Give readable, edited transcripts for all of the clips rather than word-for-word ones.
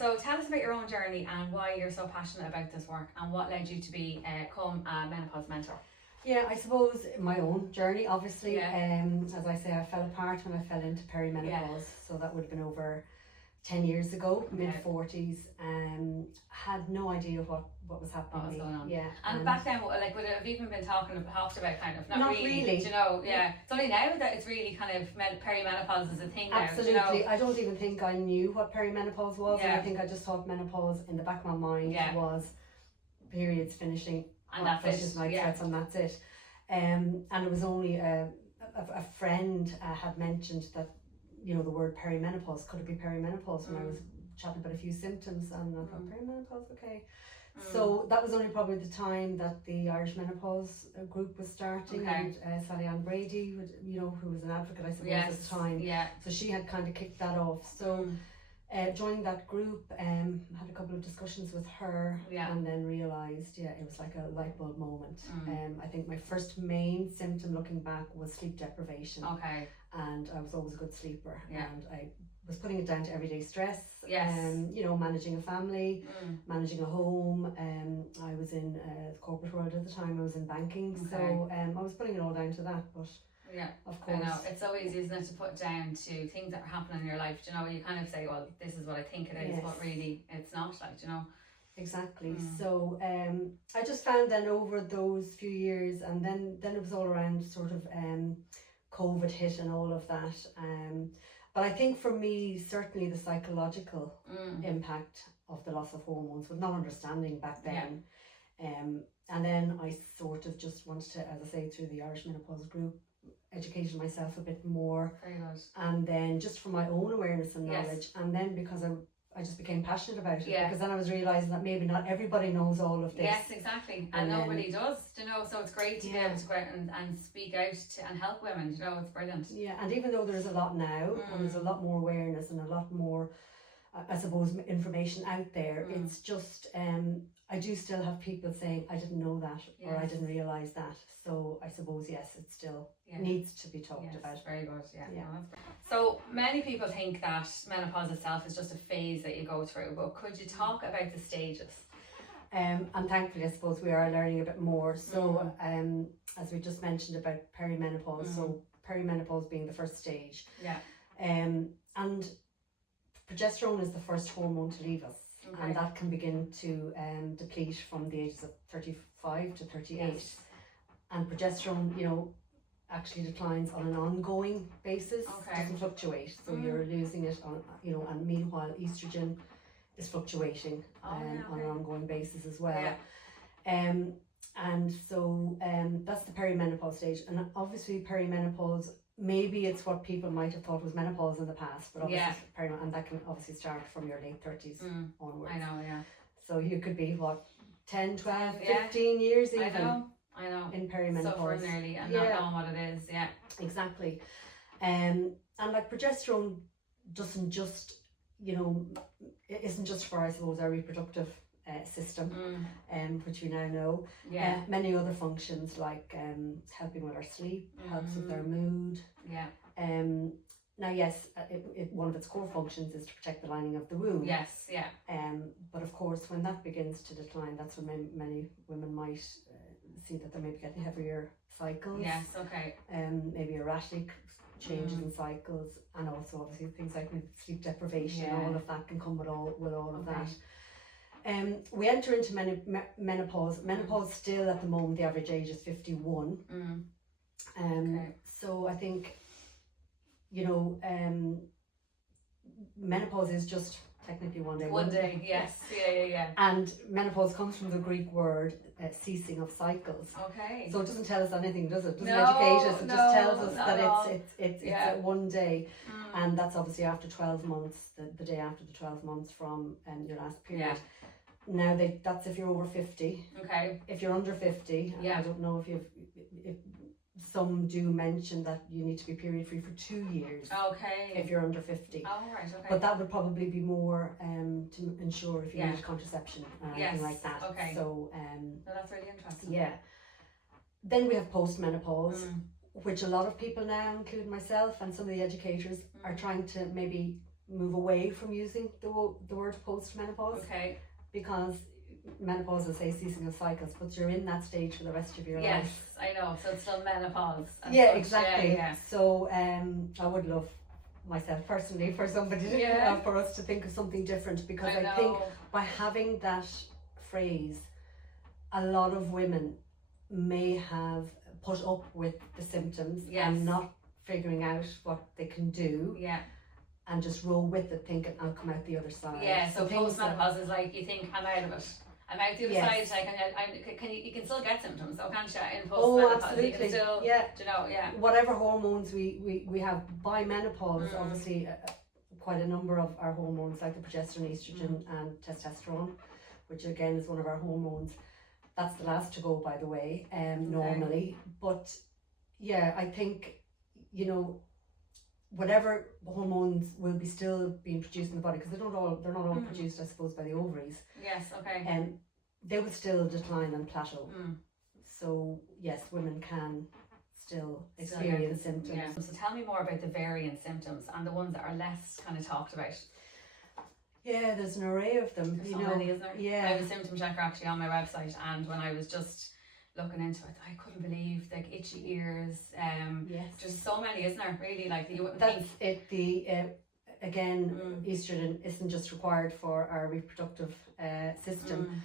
so tell us about your own journey and why you're so passionate about this work and what led you to become a menopause mentor. Yeah, I suppose my own journey, obviously. As I say, I fell apart when I fell into perimenopause, so that would have been over 10 years ago, mid-40s. Had no idea what was happening. What was going on? Yeah. And back then, like, would it have even been talked about kind of? Not really. You know, yeah. It's only now that it's really kind of perimenopause is a thing now. Absolutely. You know? I don't even think I knew what perimenopause was. And I think I just thought menopause in the back of my mind was periods finishing. And that's it. And that's it. And it was only a friend had mentioned that, you know, the word perimenopause, could it be perimenopause, when I was chatting about a few symptoms, and I thought perimenopause, okay. So that was only probably the time that the Irish Menopause group was starting, and Sally Ann Brady, who was an advocate, I suppose, at the time. So she had kind of kicked that off. So joined that group, had a couple of discussions with her, and then realised, it was like a light bulb moment. I think my first main symptom looking back was sleep deprivation. Okay. And I was always a good sleeper, and I was putting it down to everyday stress. Managing a family, managing a home. I was in the corporate world at the time. I was in banking, so I was putting it all down to that. But of course, I know it's so easy, isn't it, to put down to things that are happening in your life. You know, you kind of say, well, this is what I think it is, but really, it's not. Like, you know. Exactly. So I just found then over those few years, and then it was all around sort of COVID hit and all of that. But I think for me, certainly the psychological impact of the loss of hormones, with not understanding back then. And then I sort of just wanted to, as I say, through the Irish Menopause group, educated myself a bit more. Very good. And then just for my own awareness and knowledge, and then because I just became passionate about it, because then I was realising that maybe not everybody knows all of this. Yes, exactly. And nobody does, you know, so it's great to be able to go out and speak out and help women, you know, it's brilliant. Yeah, and even though there's a lot now, and there's a lot more awareness and a lot more, I suppose, information out there, it's just, I do still have people saying, I didn't know that, or I didn't realise that. So I suppose, yes, it still needs to be talked about. Very good, No, so many people think that menopause itself is just a phase that you go through, but could you talk about the stages? And thankfully, I suppose we are learning a bit more. So as we just mentioned about perimenopause, so perimenopause being the first stage. And progesterone is the first hormone to leave us. And that can begin to deplete from the ages of 35 to 38. And progesterone, you know, actually declines on an ongoing basis. Doesn't fluctuate. So you're losing it on, you know, and meanwhile estrogen is fluctuating on an ongoing basis as well. And so that's the perimenopause stage. And obviously perimenopause, maybe it's what people might have thought was menopause in the past, but obviously and that can obviously start from your late 30s onwards. I know, So you could be, what, 10, 12, 15 years even. I know. In perimenopause. Suffering nearly and not knowing what it is, Exactly. And like progesterone doesn't just, you know, it isn't just for, I suppose, our reproductive system, which we now know. Many other functions, like helping with our sleep, helps with our mood. Now, yes, one of its core functions is to protect the lining of the womb. But of course, when that begins to decline, that's when many women might see that they're maybe getting heavier cycles. Maybe erratic changes in cycles, and also obviously things like sleep deprivation. All of that can come with all of that. We enter into menopause. Menopause still at the moment, the average age is 51. So I think, you know, menopause is just technically one day. One day, yes. And menopause comes from the Greek word ceasing of cycles. So it doesn't tell us anything, does it? It doesn't educate us. It just tells us that it's one day. And that's obviously after 12 months, the day after the 12 months from your last period. Now that's if you're over 50. If you're under 50, I don't know if some do mention that you need to be period free for 2 years. If you're under 50. But that would probably be more to ensure if you need contraception or anything like that. So that's really interesting. Then we have postmenopause, which a lot of people now, including myself and some of the educators, are trying to maybe move away from using the word post-menopause. Okay. Because menopause is a ceasing of cycles, but you're in that stage for the rest of your Yes, life. I know. So it's still menopause. Yeah, exactly. Yeah. So I would love myself personally for somebody for us to think of something different, because I think by having that phrase, a lot of women may have put up with the symptoms and not figuring out what they can do. Yeah. And just roll with it, thinking I'll come out the other side. Yeah, so post-menopause is like, you think, I'm out of it. I'm out the other side. Like, you can still get symptoms, though, can't you? In post-menopause, absolutely. You can still, you know, whatever hormones we have by menopause, obviously, quite a number of our hormones, like the progesterone, estrogen, and testosterone, which again is one of our hormones. That's the last to go, by the way, normally. But yeah, I think, you know, whatever hormones will be still being produced in the body, because they're not all produced, I suppose, by the ovaries. Yes, okay. They will still decline and plateau. So yes, women can still experience symptoms. Yeah. So tell me more about the variant symptoms and the ones that are less kind of talked about. Yeah, there's an array of them. There's so many, isn't there? Yeah. I have a symptom checker actually on my website, and when I was just looking into it, I couldn't believe, like, itchy ears. Yes. There's so many, isn't there? Really, like, that you wouldn't think. That's it. Again, estrogen isn't just required for our reproductive system.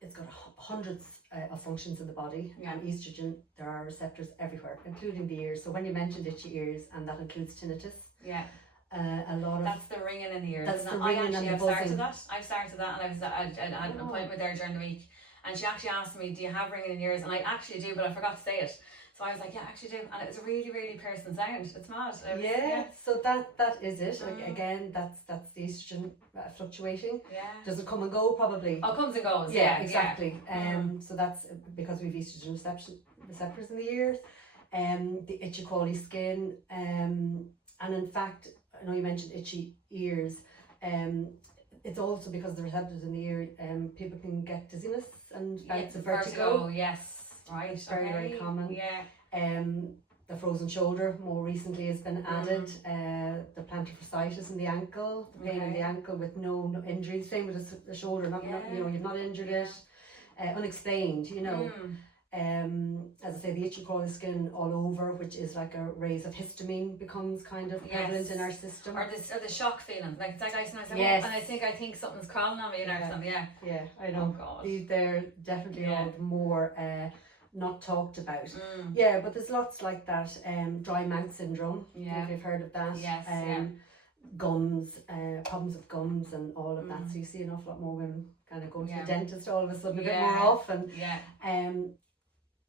It's got hundreds of functions in the body, and estrogen, there are receptors everywhere, including the ears. So when you mentioned itchy ears, and that includes tinnitus. Yeah. A lot of that's the ringing in the ears. That's the ringing and the buzzing. I've started that, and I had an appointment there during the week, and she actually asked me, do you have ringing in your ears? And I actually do, but I forgot to say it. So I was like, yeah, I actually do. And it was a really, really piercing sound. It's mad. So that is it. Like, again, that's the estrogen fluctuating. Yeah. Does it come and go? Probably. Oh, comes and goes. Yeah, exactly. So that's because we've estrogen receptors in the ears. The itchy crawly skin. And in fact, I know you mentioned itchy ears. It's also because the receptors in the ear, people can get dizziness and bouts of vertigo. Yes. Right, it's very, very common. Yeah. The frozen shoulder more recently has been added. The plantar fasciitis in the ankle, pain in the ankle with no injuries. Same with the shoulder, not you know, you've not injured it. Unexplained, you know. As I say, the itchy crawly skin all over, which is like a raise of histamine, becomes kind of prevalent in our system. Or the shock feeling, like it's like ice and I think something's crawling on me or something. Yeah, I know. Oh, God. They're definitely all more not talked about. Yeah, but there's lots like that. Dry mouth syndrome. If you've heard of that. Yes. Gums, problems with gums and all of that. So you see an awful lot more women kind of go to the dentist all of a sudden a bit more often.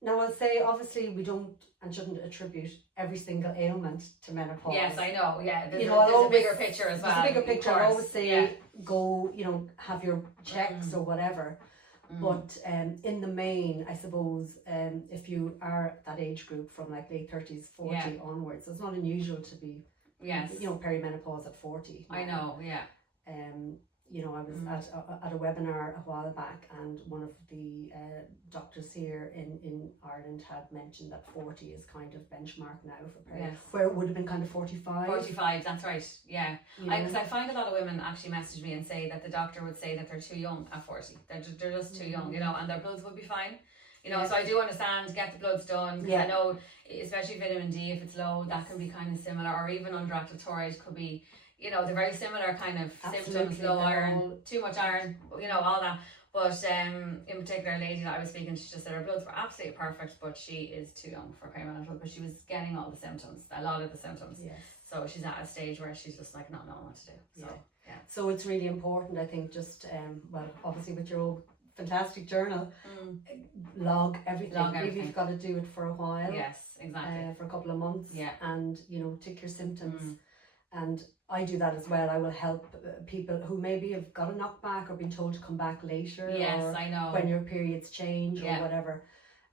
Now I'll say, obviously, we don't and shouldn't attribute every single ailment to menopause. Yes, I know. Yeah, there's a bigger picture as well. There's a bigger picture. I always say, go, have your checks or whatever. But in the main, I suppose, if you are that age group from like late 30s, 40 onwards, it's not unusual to be, perimenopause at 40. I know, I was at a webinar a while back, and one of the doctors here in Ireland had mentioned that 40 is kind of benchmark now for period, where it would have been kind of 45. 45, that's right, yeah. Because I find a lot of women actually message me and say that the doctor would say that they're too young at 40. They're just too young, and their bloods would be fine. So I do understand, get the bloods done, because I know, especially vitamin D, if it's low, that can be kind of similar, or even underactive thyroid could be, they're very similar kind of symptoms, low iron, too much iron, all that. But in particular, a lady that I was speaking to, she just said her bloods were absolutely perfect, but she is too young for perimenopause, but she was getting all the symptoms, a lot of the symptoms. Yes. So she's at a stage where she's just like not knowing what to do. So, So it's really important, I think, just, obviously with your own fantastic journal, log everything. Maybe you've got to do it for a while. Yes, exactly. For a couple of months. Yeah. And, tick your symptoms. And I do that as well. I will help people who maybe have got a knockback or been told to come back later. Yes, or I know. when your periods change or whatever.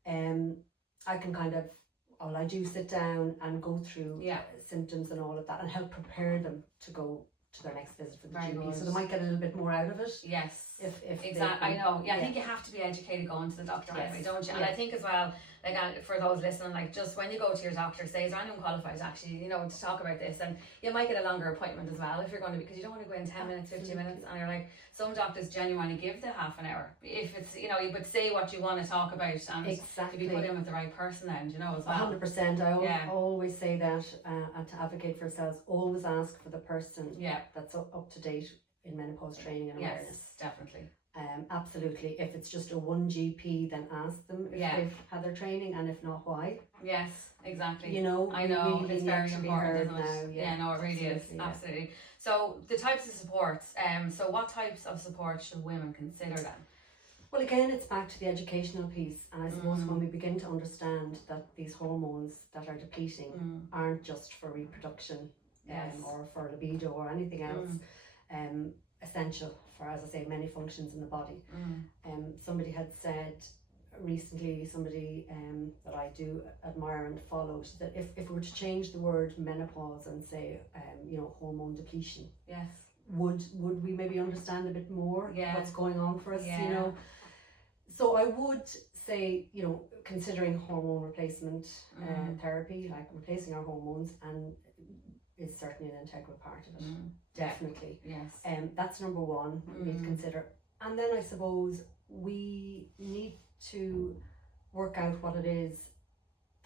I can I do sit down and go through symptoms and all of that and help prepare them to go to their next visit for the GP. So they might get a little bit more out of it. Yes. If exactly. I know. Yeah, I think you have to be educated going to the doctor anyway, don't you? And I think as well, like for those listening, like just when you go to your doctor, say, is there anyone qualified actually, you know, to talk about this? And you might get a longer appointment as well if you're going to, because you don't want to go in 10 minutes, 15 minutes, and you're like, some doctors genuinely give the half an hour. If it's, you know, you would say what you want to talk about, and to be put in with the right person then, you know, as well. 100%. I always say that, and to advocate for yourselves, always ask for the person that's up to date in menopause training and awareness. Yes, definitely. Absolutely. If it's just a one GP, then ask them if they've had their training, and if not, why. Yes, exactly. You know, I know, really it's very important, isn't it? now. Yeah, no, it really is. Absolutely. So the types of supports. So what types of support should women consider then? Well, again, it's back to the educational piece, and I suppose when we begin to understand that these hormones that are depleting aren't just for reproduction, or for libido or anything else, essential for, as I say, many functions in the body. Somebody had said recently, somebody that I do admire and follow, that if we were to change the word menopause and say, you know, hormone depletion, would we maybe understand a bit more what's going on for us, you know? So I would say, you know, considering hormone replacement therapy, like replacing our hormones, and is certainly an integral part of it. Definitely. Yes. That's number one we need to consider. And then I suppose we need to work out what it is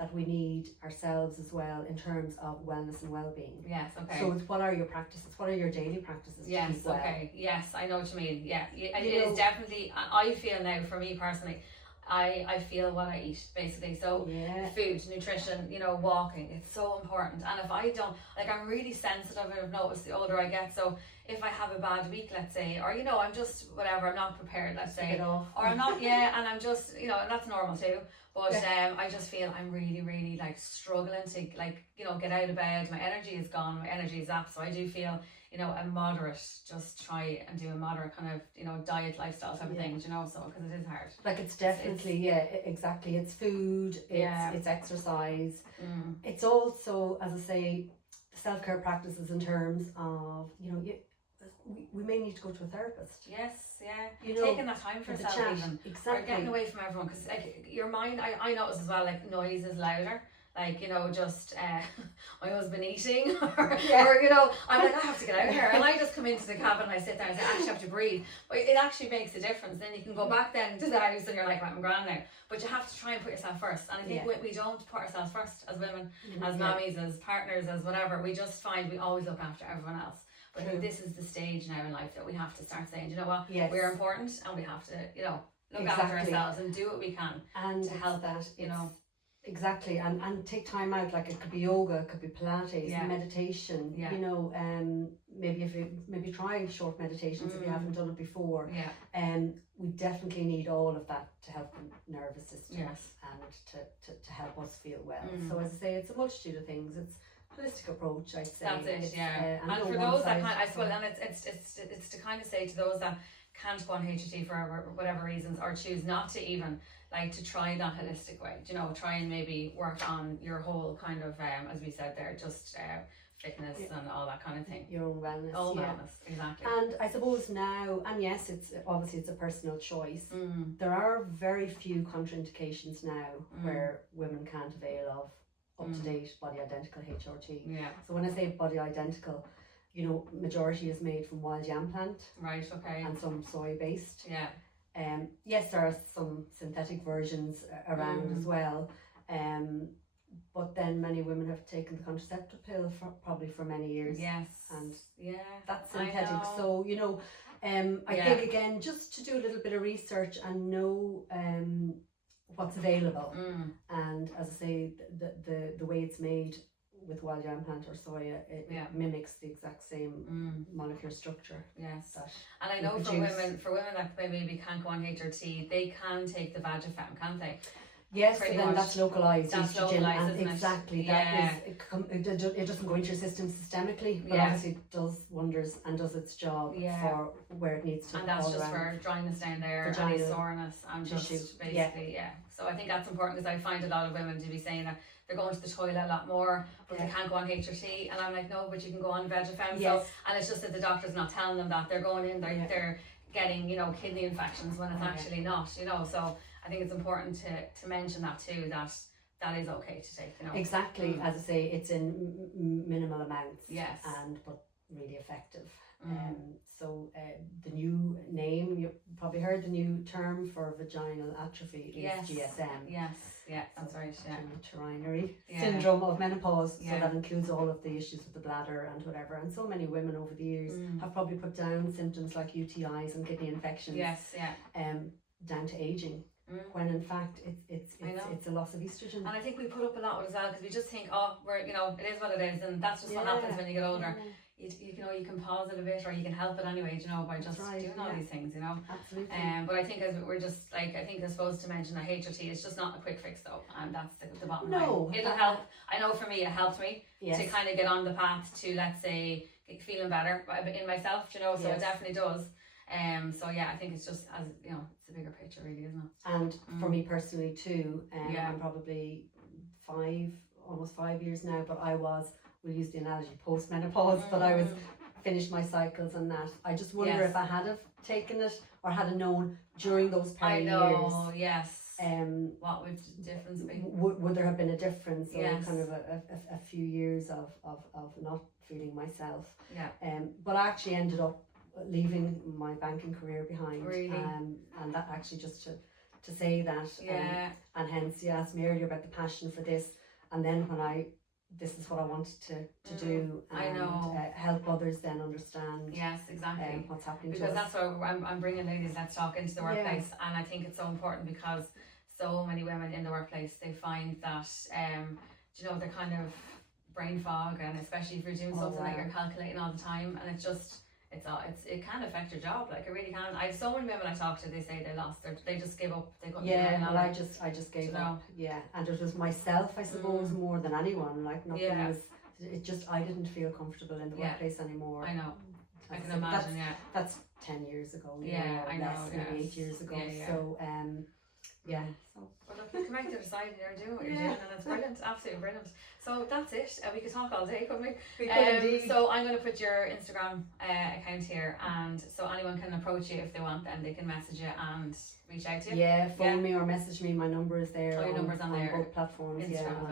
that we need ourselves as well in terms of wellness and well-being. Yes, okay. So it's, what are your practices? What are your daily practices? Yes, to keep well? okay. Yes, I know what you mean. Yeah, it is definitely, I feel now, for me personally, I feel what I eat, basically. So food, nutrition, you know, walking, it's so important. And if I don't, like, I'm really sensitive, and I've noticed the older I get. So if I have a bad week, let's say, or, you know, I'm just whatever, I'm not prepared, let's say, or I'm not, and I'm just, you know, and that's normal too. But I just feel I'm really, really like struggling to, like, you know, get out of bed. My energy is gone, my energy is zapped. So I do feel, you know, a moderate, just try and do a moderate kind of, you know, diet, lifestyle type of thing, you know, so, because it is hard. Like, it's definitely, exactly. It's food, it's exercise. It's also, as I say, self-care practices in terms of, you know, we may need to go to a therapist. Yes, you know, taking that time for yourself, even. Exactly. Or getting away from everyone, because like your mind, I notice as well, like noise is louder. Like, you know, just my husband eating, or you know, I'm like, I have to get out of here, and I just come into the cabin and I sit there and say, I actually have to breathe. But it actually makes a difference. Then you can go back then to the house and you're like, right, I'm grand now. But you have to try and put yourself first. And I think we don't put ourselves first as women, as mammies, as partners, as whatever. We just find we always look after everyone else. But I think this is the stage now in life that we have to start saying, you know what, we're important, and we have to, you know, look after ourselves and do what we can to help that, you know. Exactly, and take time out. Like, it could be yoga, it could be Pilates, meditation. You know, maybe try short meditations if you haven't done it before. We definitely need all of that to help the nervous system and to help us feel well. So as I say, it's a multitude of things. It's holistic approach, I'd say. That's it, and for those that can't, I suppose, and it's to kind of say to those that can't go on HRT for whatever reasons, or choose not to even, like, to try that holistic way, you know, try and maybe work on your whole kind of, as we said there, just fitness and all that kind of thing. Your own wellness. All wellness, exactly. And I suppose now, and yes, it's obviously it's a personal choice. There are very few contraindications now where women can't avail of up-to-date body identical HRT. So when I say body identical, you know, majority is made from wild yam plant. Right, okay. And some soy based. Yes, there are some synthetic versions around as well. But then many women have taken the contraceptive pill probably for many years. Yes. And that's synthetic. So, you know, I think, again, just to do a little bit of research and know what's available. And as I say, the way it's made with wild yam plant or soya, it mimics the exact same molecular structure. Yes. And I know for women that maybe can't go on HRT, they can take the Vagifem, can't they? Yes, but then that's localized. That's localized, isn't exactly. it? It doesn't go into your system systemically, but obviously it does wonders and does its job for where it needs to. And that's just for dryness down there, any soreness, and tissue. Just basically, So I think that's important, because I find a lot of women to be saying that they're going to the toilet a lot more, but they can't go on HRT, and I'm like, no, but you can go on Vagifem. So, and it's just that the doctor's not telling them that. They're going in, they're getting, you know, kidney infections when it's actually not, you know. So I think it's important to mention that too, that is okay to take, you know. Exactly, as I say, it's in minimal amounts. Yes. But really effective. So the new name, you've probably heard the new term for vaginal atrophy is GSM. Yes, yeah, that's right. Yeah. Urinary syndrome of menopause. So that includes all of the issues with the bladder and whatever. And so many women over the years have probably put down symptoms like UTIs and kidney infections. Yes, yeah. Down to aging. When in fact it's a loss of estrogen. And I think we put up a lot with as well, because we just think, oh, we're, you know, it is what it is, and that's just what happens when you get older. You know, you can pause it a bit, or you can help it anyway, you know, by just doing all these things, you know. Absolutely. But I think as we're just like, I think they're supposed to mention that HRT is just not a quick fix though, and that's the bottom line. It'll help. I know for me, it helped me to kind of get on the path to, let's say, feeling better in myself, you know. So it definitely does. So yeah, I think it's just, as you know, it's a bigger picture, really, isn't it? And for me personally too, I'm probably almost 5 years now, but we'll use the analogy post-menopause, but I was finished my cycles and that. I just wonder if I had have taken it or had have known during those period years. What would the difference be? Would there have been a difference, or kind of a few years of not feeling myself? But I actually ended up leaving my banking career behind. Really? And that actually, just to say that, and hence you asked me earlier about the passion for this, and then when this is what I wanted to do, and help others then understand what's happening to us. Because that's why I'm bringing Ladies Let's Talk into the workplace, and I think it's so important because so many women in the workplace, they find that you know, they're kind of brain fog, and especially if you're doing something that you're calculating all the time, and it can affect your job, like it really can. I have so many women I talk to, they say they just give up. They couldn't I just gave up. And it was myself, I suppose, more than anyone. Like nothing was. It just, I didn't feel comfortable in the workplace anymore. I know. I can imagine. That's 10 years ago. I know. Maybe 8 years ago. So So. Well, look, you come out the other side and you're doing what you're doing, and it's brilliant, absolutely brilliant. So that's it. We could talk all day, couldn't we? We could indeed. So I'm going to put your Instagram account here, and so anyone can approach you if they want, and they can message you and reach out to you. Phone me or message me. My number is there. Your number's on there. Both platforms. Instagram as well.